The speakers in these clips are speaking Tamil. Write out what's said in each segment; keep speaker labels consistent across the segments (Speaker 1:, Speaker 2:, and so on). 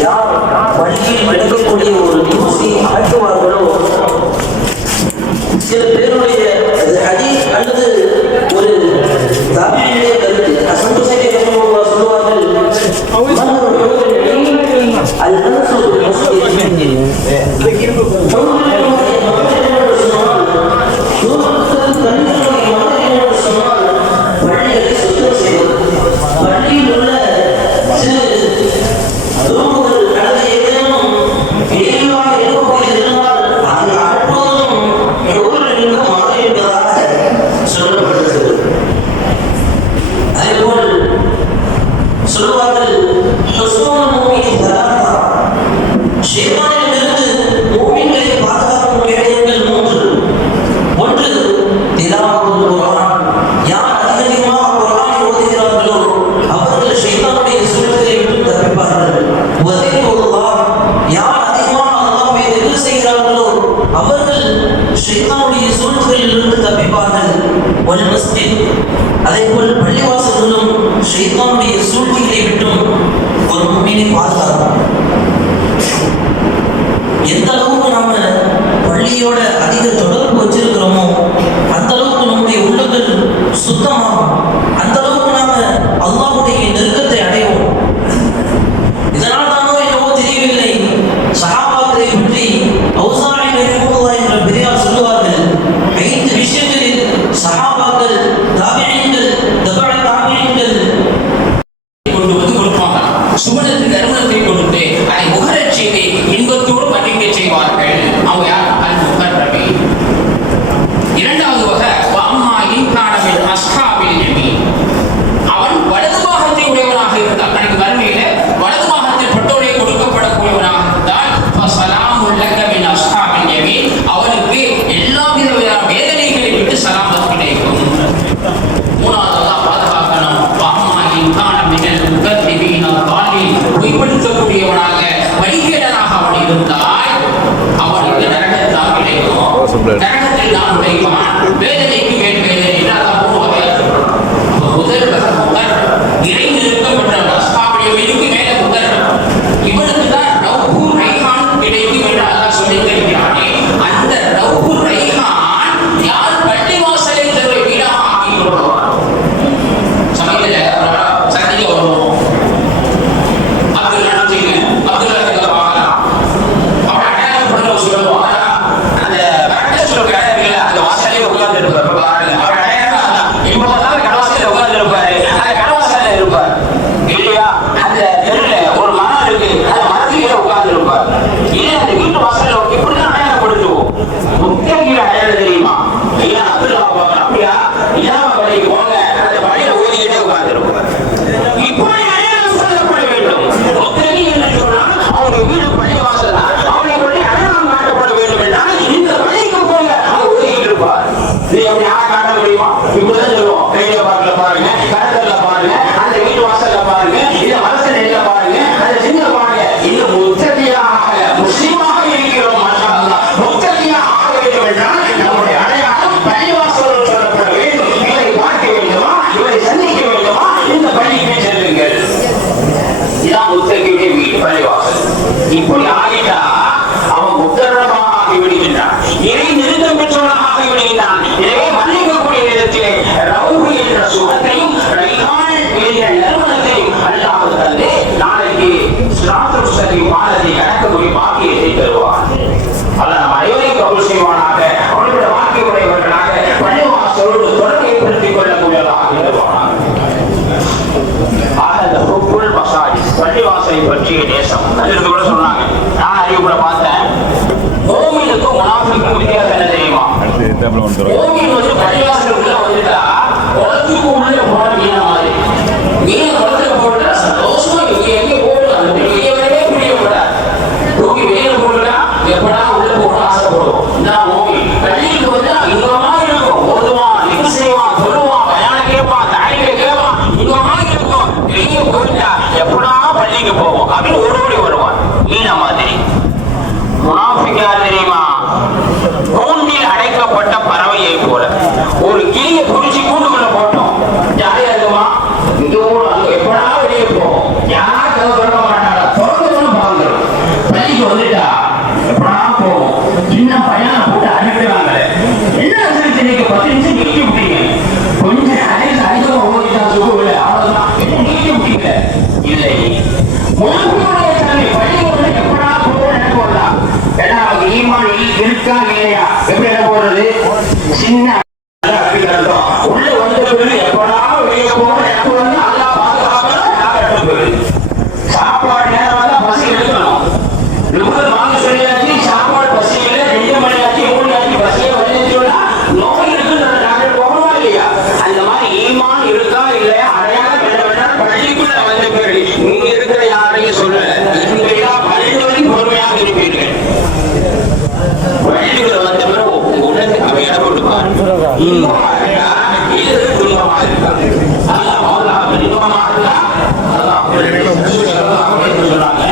Speaker 1: யார் வண்டியில் எடுக்கக்கூடிய ஒரு தூசி ஆட்டுவார்களோ சில பேர் ஒல் மஸ்ஜித் அதே போல் பள்ளிவாசல்களும் ஷைத்தானுடைய சூழ்ச்சிகளை விட்டும் ஒரு முன்னினை பாதுகாக்கும் எந்த அளவுக்கு நம்ம பள்ளியோட அதிக தொடர்பு வச்சிருக்கிறோமோ அந்த அளவுக்கு நம்முடைய உள்ளங்கள்
Speaker 2: சுத்தம் குற்றத்திற்குரியவனாக வழிகேடனாக அவன் இருந்தால் அவனுக்கு நரகத்தில் தான் கிடைக்கும் நரகத்தில் தான் நுழைவான் வேதனைக்கு மேல் வேதனை அதான் முதல் முதல். இறை நிறுத்தம் என்ற அஸ்தாபுடைய மேலே முதல். இவனுக்கு நீ அப்படி யாரை காட்ட முடியுமா இப்படிதான் சொல்லுவோம். ரேடியோ பார்க்கல பாருங்க கடத்தல பாருங்க அந்த வீட்டு வாசல்ல பாருங்க இந்த மரச நெல்ல பாருங்க அந்த சின்ன பாருங்க. இன்னும் உச்சதியாக முஸ்லீமாக இருக்கிறோம் மாஷா உச்சதியாக ஆக வேண்டும் என்றால் நம்முடைய அடையாளம் பள்ளிவாசல் சொல்லப்பட வேண்டும். இவரை பார்க்க வேண்டுமா? இவரை சந்திக்க வேண்டுமா? இந்த பள்ளிக்கு செல்லுங்கள். இதான் முத்தகையுடைய வீட்டு பள்ளிவாசல். இப்படி ஆகிட்டா அவன் உத்தரமாக ஆகி விடுகின்றான். இறைந்து முழுக்குடைய தன்னை பள்ளிக்கூடம் எப்படா இல்லையா எப்படி என்ன போடுறது சின்ன சொல்றாங்க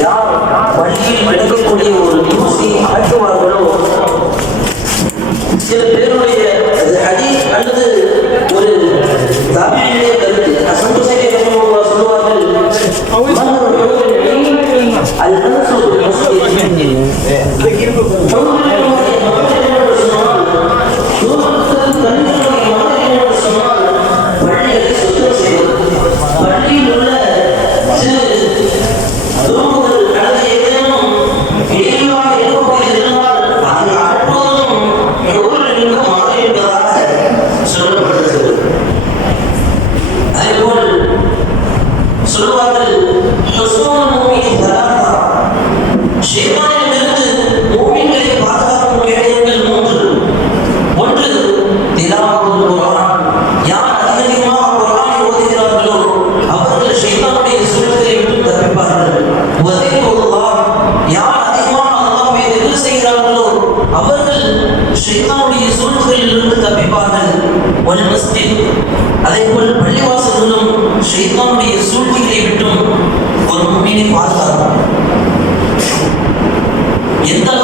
Speaker 2: யார்
Speaker 1: வழியில் எடுக்கக்கூடிய ஒரு தூசி அகற்றுவார்களோ சில பேருடைய அடி அல்லது ஒரு தாபியுடைய கருத்து அசந்தோஷத்தை சொல்லுவார்கள் அல்லது இருப்பார்கள் ஒல் மஸ்தித் அதே போல் பள்ளிவாசல்களும் ஷெய்தானுடைய சூழ்ச்சிகளை விட்டும் ஒரு மீனை பாதுகாக்கும் எந்த அளவு